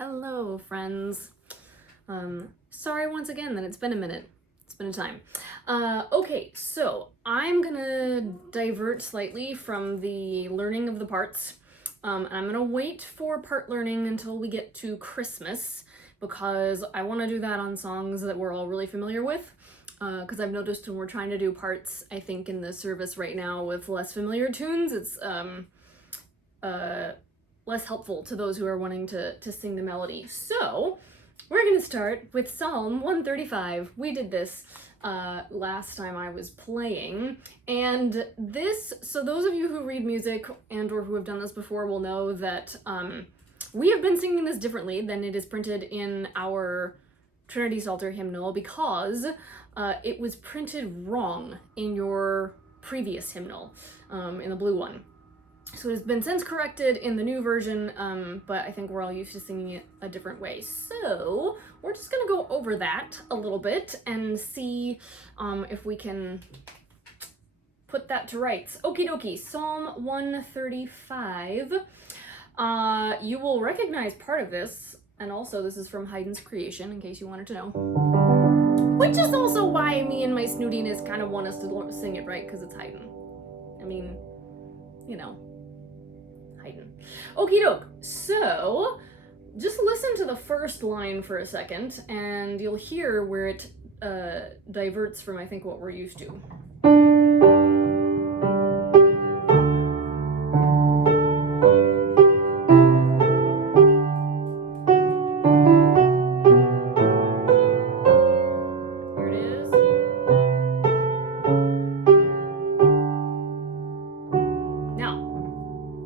Hello, friends. Sorry once again that it's been a minute. It's been a time. Okay, so I'm gonna divert slightly from the learning of the parts. And I'm gonna wait for part learning until we get to Christmas, because I want to do that on songs that we're all really familiar with. Because I've noticed when we're trying to do parts, I think in the service right now with less familiar tunes, it's less helpful to those who are wanting to sing the melody. So we're gonna start with Psalm 135. We did this last time I was playing, and so those of you who read music and or who have done this before will know that we have been singing this differently than it is printed in our Trinity Psalter Hymnal, because it was printed wrong in your previous hymnal, in the blue one. So it has been since corrected in the new version, but I think we're all used to singing it a different way. So we're just gonna go over that a little bit and see if we can put that to rights. Okie dokie, Psalm 135. You will recognize part of this, and also this is from Haydn's creation, in case you wanted to know. Which is also why me and my snootiness kind of want us to sing it right, because it's Haydn. I mean, you know. Haydn. Okie doke. So just listen to the first line for a second and you'll hear where it diverts from, I think, what we're used to. Here it is. Now,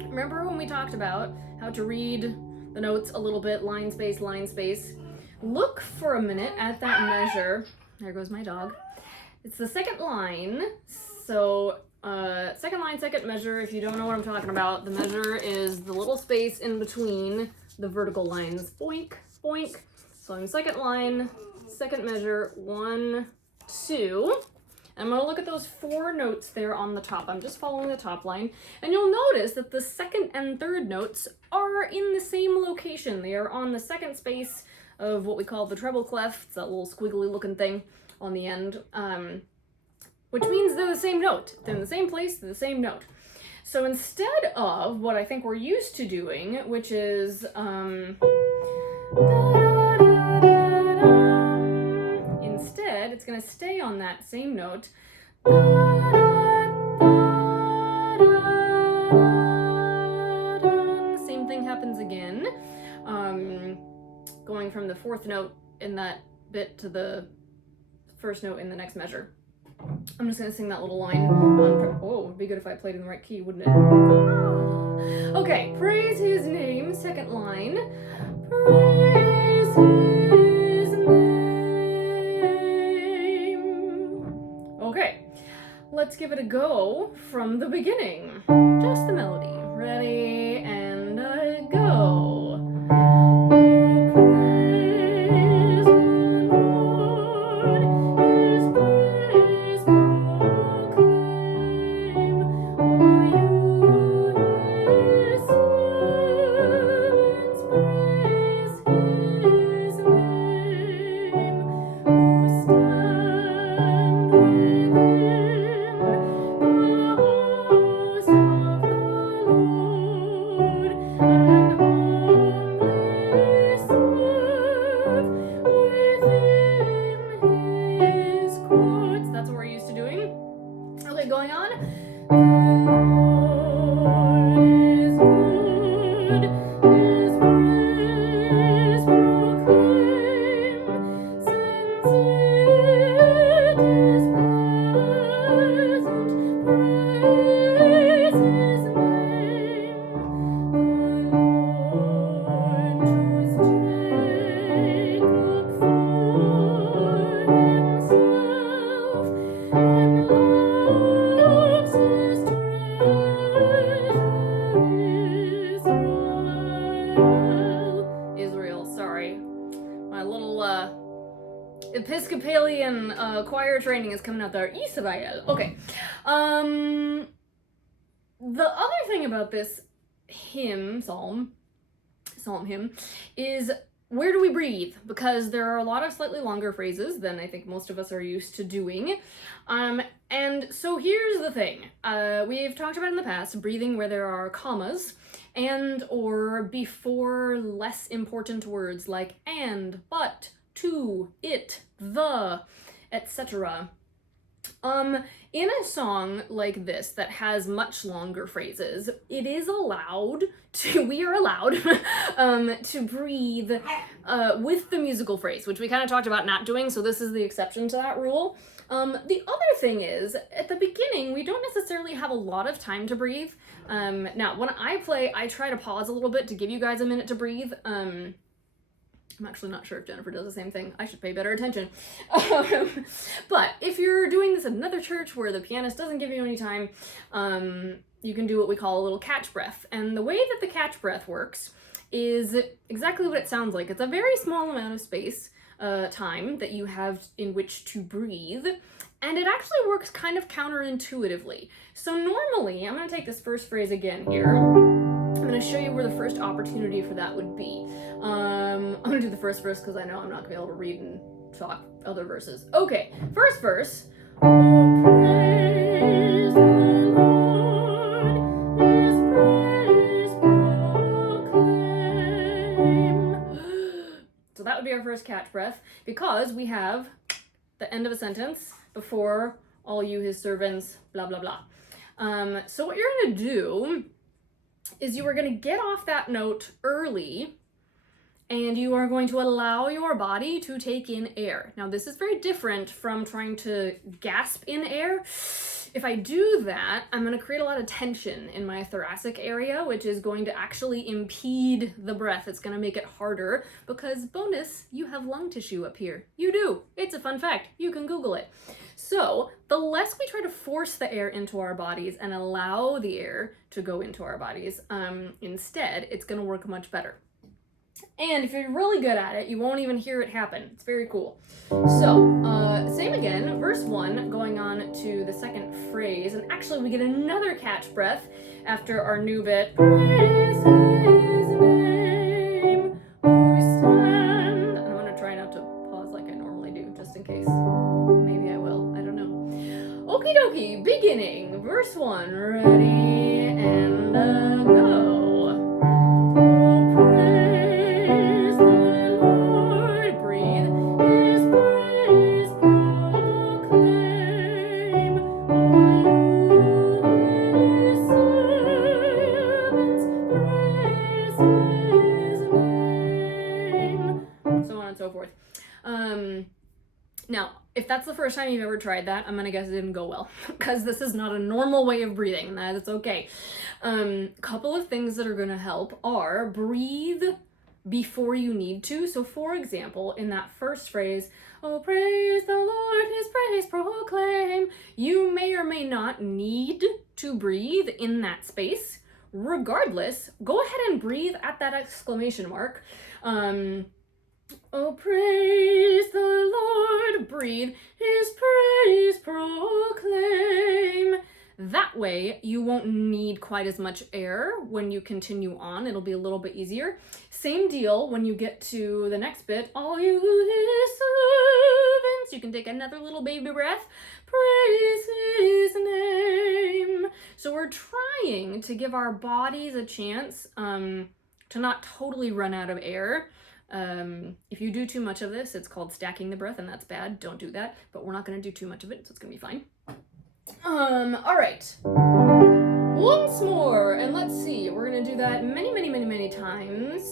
remember when we talked about how to read the notes a little bit, line space, line space? Look for a minute at that measure. There goes my dog. It's the second line. So second line, second measure. If you don't know what I'm talking about, the measure is the little space in between the vertical lines. Boink, boink. So in second line, second measure, 1, 2. I'm going to look at those 4 notes there on the top. I'm just following the top line. And you'll notice that the second and third notes are in the same location. They are on the second space of what we call the treble clef. It's that little squiggly looking thing on the end, which means they're the same note. They're in the same place, they're the same note. So instead of what I think we're used to doing, which is instead, it's going to stay on that same note. Same thing happens again, going from the 4th note in that bit to the 1st note in the next measure. I'm just going to sing that little line. Oh, it'd be good if I played in the right key, wouldn't it? Okay, praise his name, second line. Praise his name. Okay, let's give it a go from the beginning. Just the melody. Ready, and go. Going on. The Lord is good, his praise proclaim, since it is pleasant, praise his name. The Lord chose Jacob for himself, and loves his treasure Israel. Sorry. My little Episcopalian choir training is coming out there. Israel. Okay. The other thing about this hymn, psalm, psalm hymn is, where do we breathe? Because there are a lot of slightly longer phrases than I think most of us are used to doing. And so here's the thing. We've talked about in the past breathing where there are commas and or before less important words like and, but, to, it, the, etc. In a song like this that has much longer phrases, we are allowed to breathe with the musical phrase, which we kind of talked about not doing, so this is the exception to that rule. The other thing is, at the beginning, we don't necessarily have a lot of time to breathe. Now, when I play, I try to pause a little bit to give you guys a minute to breathe. I'm actually not sure if Jennifer does the same thing. I should pay better attention. But if you're doing this at another church where the pianist doesn't give you any time, you can do what we call a little catch breath. And the way that the catch breath works is exactly what it sounds like. It's a very small amount of space, time that you have in which to breathe. And it actually works kind of counterintuitively. So normally, I'm going to take this first phrase again here. I'm going to show you where the first opportunity for that would be. I'm going to do the first verse because I know I'm not going to be able to read and talk other verses. Okay, first verse. Oh, praise the Lord, His praise proclaim. So that would be our first catch breath, because we have the end of a sentence before all you His servants, blah, blah, blah. So what you're going to do is you are going to get off that note early, and you are going to allow your body to take in air. Now, this is very different from trying to gasp in air. If I do that, I'm going to create a lot of tension in my thoracic area, which is going to actually impede the breath. It's going to make it harder because, bonus, you have lung tissue up here. You do. It's a fun fact. You can Google it. So the less we try to force the air into our bodies and allow the air to go into our bodies, instead, it's going to work much better. And if you're really good at it, you won't even hear it happen. It's very cool. So, same again, verse 1, going on to the second phrase, and actually we get another catch breath after our new bit. Praise His name, we stand. And I'm going to try not to pause like I normally do, just in case. Maybe I will, I don't know. Okie dokie, beginning, verse 1, ready, and go. Now, if that's the first time you've ever tried that, I'm gonna guess it didn't go well, because this is not a normal way of breathing, and that's okay. Couple of things that are gonna help are breathe before you need to. So for example, in that first phrase, oh, praise the Lord, His praise proclaim, you may or may not need to breathe in that space. Regardless, go ahead and breathe at that exclamation mark. Oh, praise the Lord, breathe, His praise proclaim. That way, you won't need quite as much air when you continue on. It'll be a little bit easier. Same deal when you get to the next bit. All you His servants, you can take another little baby breath. Praise His name. So we're trying to give our bodies a chance to not totally run out of air. If you do too much of this, it's called stacking the breath, and that's bad. Don't do that, but we're not going to do too much of it, so it's going to be fine. All right. Once more, and let's see, we're going to do that many times.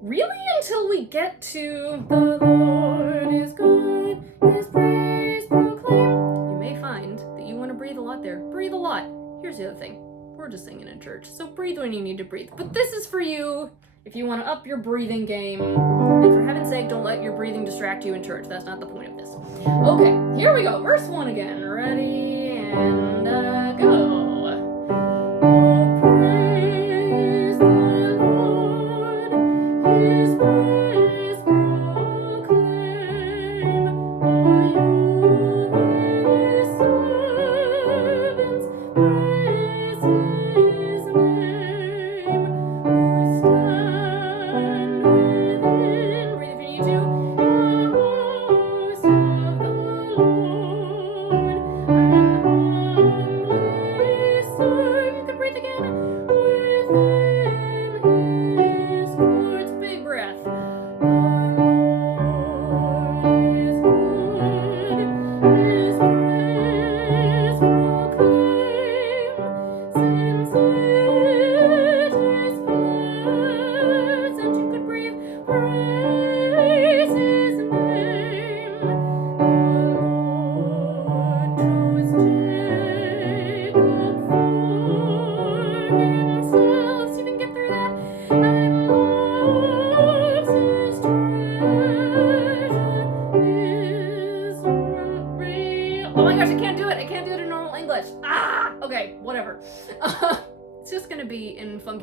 Really until we get to the Lord is good, His praise proclaim. You may find that you want to breathe a lot there. Breathe a lot. Here's the other thing. We're just singing in church, so breathe when you need to breathe. But this is for you if you want to up your breathing game. And for heaven's sake, don't let your breathing distract you in church. That's not the point of this. Okay, here we go. Verse 1 again. Ready, and go. Oh, praise the Lord, His praise proclaim. All you His servants, praise His name. We stand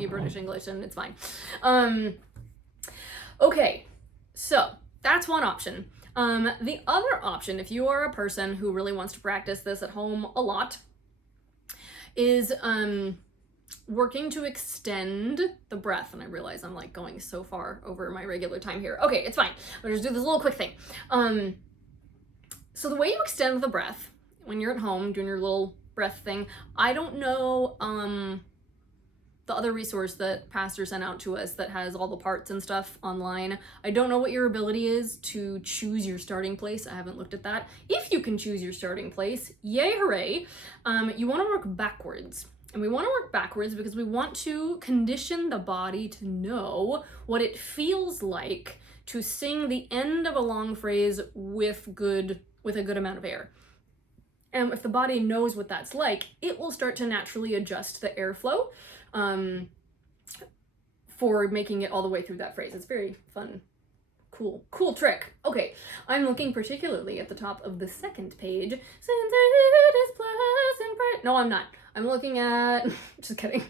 funky British English and it's fine. Okay, so that's one option. The other option, if you are a person who really wants to practice this at home a lot, is working to extend the breath. And I realize I'm like going so far over my regular time here. Okay, it's fine. I'll just do this little quick thing. So the way you extend the breath when you're at home doing your little breath thing, I don't know the other resource that Pastor sent out to us that has all the parts and stuff online. I don't know what your ability is to choose your starting place. I haven't looked at that. If you can choose your starting place, yay, hooray. You want to work backwards. And we want to work backwards because we want to condition the body to know what it feels like to sing the end of a long phrase with a good amount of air. And if the body knows what that's like, it will start to naturally adjust the airflow for making it all the way through that phrase. It's very fun, cool trick. Okay, I'm looking particularly at the top of the second page. Since it is pleasant. No, I'm not. I'm looking at, just kidding.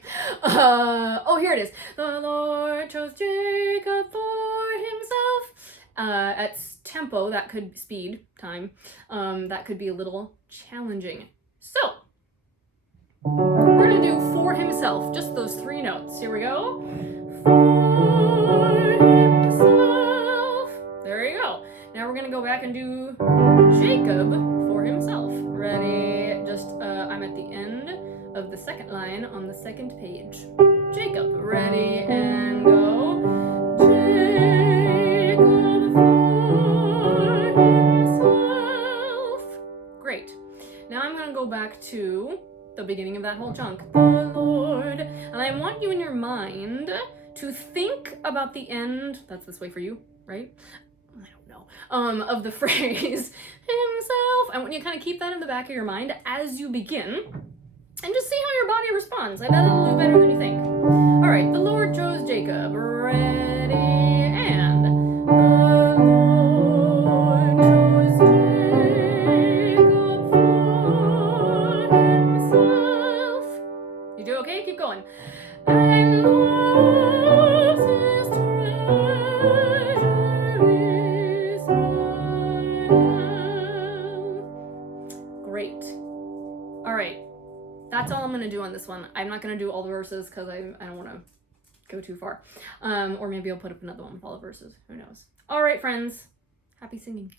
Oh, here it is. The Lord chose Jacob for himself. At tempo, that could speed, time, that could be a little challenging. So, we're gonna do for himself, just those 3 notes. Here we go. For himself. There you go. Now we're gonna go back and do Jacob for himself. Ready? Just, I'm at the end of the second line on the second page. Jacob. Ready and go. Jacob for himself. Great. Now I'm gonna go back to the beginning of that whole chunk. The Lord. And I want you in your mind to think about the end. That's this way for you, right? I don't know. Of the phrase himself. I want you to kind of keep that in the back of your mind as you begin. And just see how your body responds. I bet it'll do better than you think. All right. The Lord chose Jacob. Ready and the Lord chose Jacob for himself. You do okay? Keep going. And loves his treasure Israel. Great. All right. That's all I'm going to do on this one. I'm not going to do all the verses because I don't want to go too far. Or maybe I'll put up another one with all the verses. Who knows? All right, friends. Happy singing.